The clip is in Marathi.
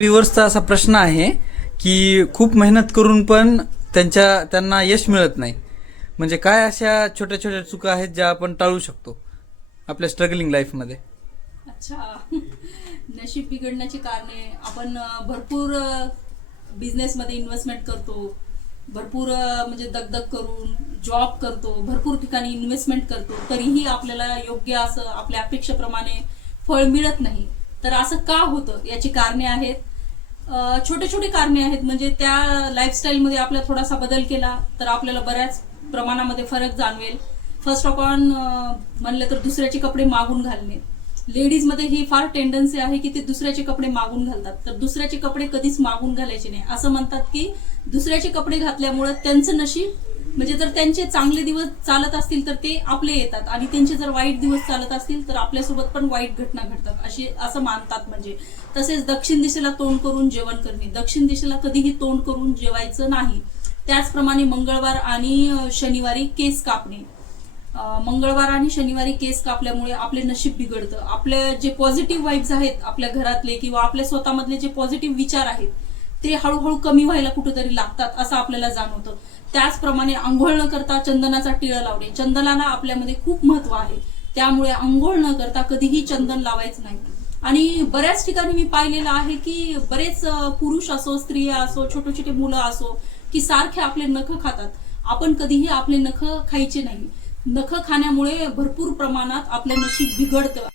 व्ह्युअर्सचा असा प्रश्न आहे की खूप मेहनत करून पण त्यांना यश मिळत नाही. म्हणजे काय अशा छोट्या छोट्या चुका आहेत ज्या आपण टाळू शकतो आपल्या स्ट्रगलिंग लाईफमध्ये? अच्छा. नशीब बिघडण्याची कारणे आपण भरपूर बिझनेसमध्ये इन्व्हेस्टमेंट करतो, भरपूर म्हणजे दगदग करून जॉब करतो, भरपूर ठिकाणी इन्व्हेस्टमेंट करतो, तरीही आपल्याला योग्य असं आपल्या अपेक्षेप्रमाणे फळ मिळत नाही. तर असं का होतं याची कारणे आहेत. छोटे छोटे कारणे आहेत. म्हणजे त्या लाईफस्टाईलमध्ये आपला थोडासा बदल केला तर आपल्याला बऱ्याच प्रमाणामध्ये फरक जाणवेल. फर्स्ट ऑफ ऑल म्हणलं तर दुसऱ्याचे कपडे मागून घालणे. लेडीजमध्ये ही फार टेंडन्सी आहे की ते दुसऱ्याचे कपडे मागून घालतात. तर दुसऱ्याचे कपडे कधीच मागून घालायचे नाही. असं म्हणतात की दुसऱ्याचे कपडे घातल्यामुळे त्यांचं नशीब, म्हणजे जर त्यांचे चांगले दिवस चालत असतील तर ते आपले येतात, आणि त्यांचे जर वाईट दिवस चालत असतील तर आपल्यासोबत पण वाईट घटना घडतात असं मानतात. म्हणजे तसेच दक्षिण दिशेला तोंड करून जेवण करणे. दक्षिण दिशेला कधीही तोंड करून जेवायचं नाही. त्याचप्रमाणे मंगळवार आणि शनिवारी केस कापणे. मंगळवार आणि शनिवारी केस कापल्यामुळे आपले नशीब बिघडतं. आपले जे पॉझिटिव्ह वाईब्स आहेत आपल्या घरातले किंवा आपल्या स्वतःमधले जे पॉझिटिव्ह विचार आहेत ते हळूहळू कमी व्हायला कुठेतरी लागतात असं आपल्याला जाणवतं. त्याचप्रमाणे आंघोळ न करता चंदनाचा टिळा लावणे. चंदनाला आपल्यामध्ये खूप महत्व आहे, त्यामुळे आंघोळ न करता कधीही चंदन लावायचं नाही. आणि बऱ्याच ठिकाणी मी पाहिलेलं आहे की बरेच पुरुष असो, स्त्रिया असो, छोटे छोटे मुलं असो की सारखे आपले नख खातात. आपण कधीही आपले नख खायचे नाही. नख खाण्यामुळे भरपूर प्रमाणात आपलं नशीब बिघडतं.